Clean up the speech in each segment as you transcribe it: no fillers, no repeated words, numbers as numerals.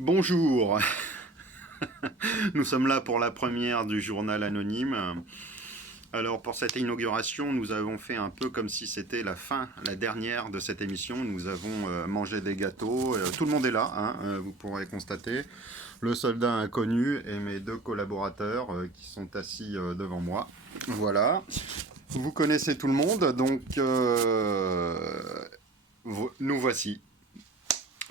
Bonjour, nous sommes là pour la première du journal anonyme. Alors pour cette inauguration, nous avons fait un peu comme si c'était la fin, la dernière de cette émission. Nous avons mangé des gâteaux, tout le monde est là, hein, vous pourrez constater. Le soldat inconnu et mes deux collaborateurs qui sont assis devant moi. Voilà, vous connaissez tout le monde, donc nous voici.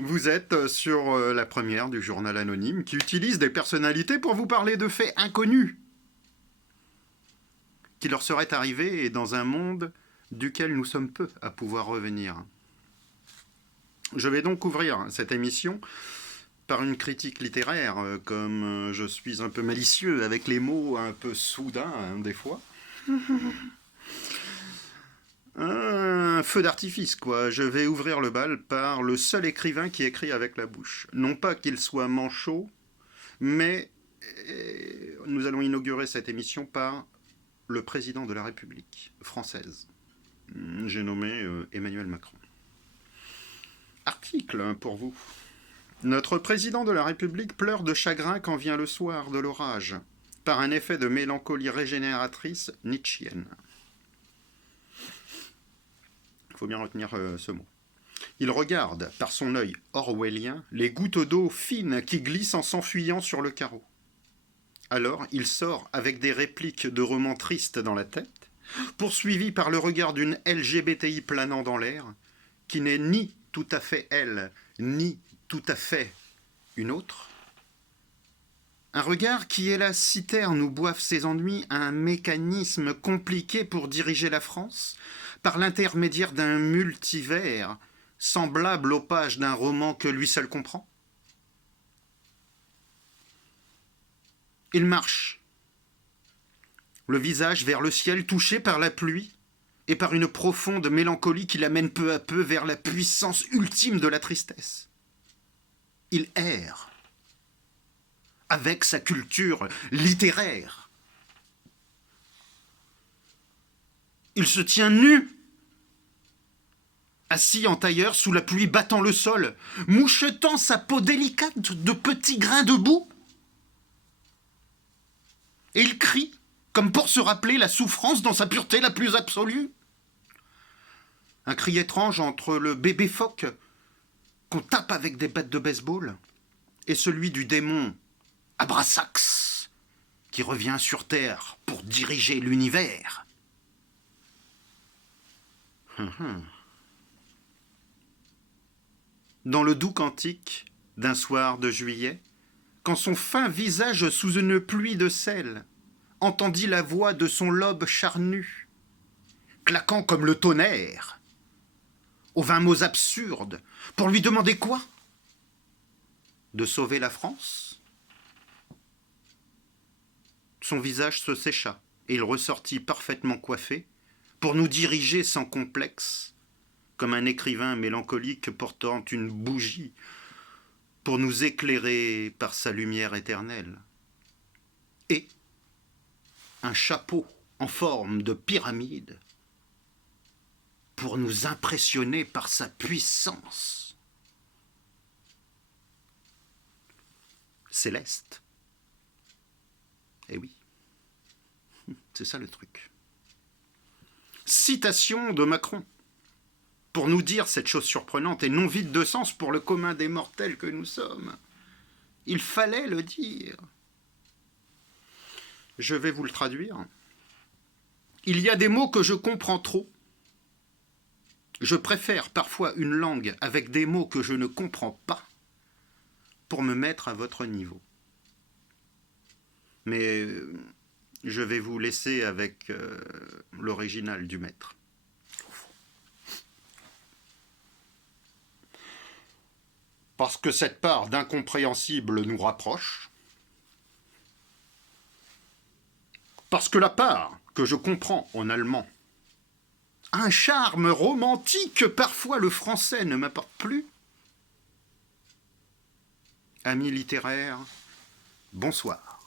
Vous êtes sur la première du journal anonyme qui utilise des personnalités pour vous parler de faits inconnus qui leur seraient arrivés dans un monde duquel nous sommes peu à pouvoir revenir. Je vais donc ouvrir cette émission par une critique littéraire, comme je suis un peu malicieux avec les mots un peu soudains, hein, des fois. Un feu d'artifice, quoi. Je vais ouvrir le bal par le seul écrivain qui écrit avec la bouche. Non pas qu'il soit manchot, mais nous allons inaugurer cette émission par le président de la République française. J'ai nommé Emmanuel Macron. Article pour vous. Notre président de la République pleure de chagrin quand vient le soir de l'orage, par un effet de mélancolie régénératrice nietzschienne. Il faut bien retenir ce mot. Il regarde, par son œil orwellien, les gouttes d'eau fines qui glissent en s'enfuyant sur le carreau. Alors, il sort avec des répliques de romans tristes dans la tête, poursuivi par le regard d'une LGBTI planant dans l'air, qui n'est ni tout à fait elle, ni tout à fait une autre. Un regard qui est la citerne où boivent ses ennuis un mécanisme compliqué pour diriger la France, par l'intermédiaire d'un multivers semblable aux pages d'un roman que lui seul comprend. Il marche, le visage vers le ciel touché par la pluie et par une profonde mélancolie qui l'amène peu à peu vers la puissance ultime de la tristesse. Il erre avec sa culture littéraire. Il se tient nu, assis en tailleur sous la pluie battant le sol, mouchetant sa peau délicate de petits grains de boue. Et il crie, comme pour se rappeler la souffrance dans sa pureté la plus absolue. Un cri étrange entre le bébé phoque qu'on tape avec des battes de baseball et celui du démon Abrasax qui revient sur Terre pour diriger l'univers. Dans le doux cantique d'un soir de juillet, quand son fin visage sous une pluie de sel entendit la voix de son lobe charnu, claquant comme le tonnerre, aux 20 mots absurdes, pour lui demander quoi? De sauver la France? Son visage se sécha et il ressortit parfaitement coiffé pour nous diriger sans complexe, comme un écrivain mélancolique portant une bougie pour nous éclairer par sa lumière éternelle. Et un chapeau en forme de pyramide pour nous impressionner par sa puissance céleste. Eh oui, c'est ça le truc. Citation de Macron pour nous dire cette chose surprenante et non vide de sens pour le commun des mortels que nous sommes. Il fallait le dire. Je vais vous le traduire. Il y a des mots que je comprends trop. Je préfère parfois une langue avec des mots que je ne comprends pas pour me mettre à votre niveau. Mais je vais vous laisser avec l'original du maître. Parce que cette part d'incompréhensible nous rapproche, parce que la part que je comprends en allemand a un charme romantique que parfois le français ne m'apporte plus. Amis littéraires, bonsoir.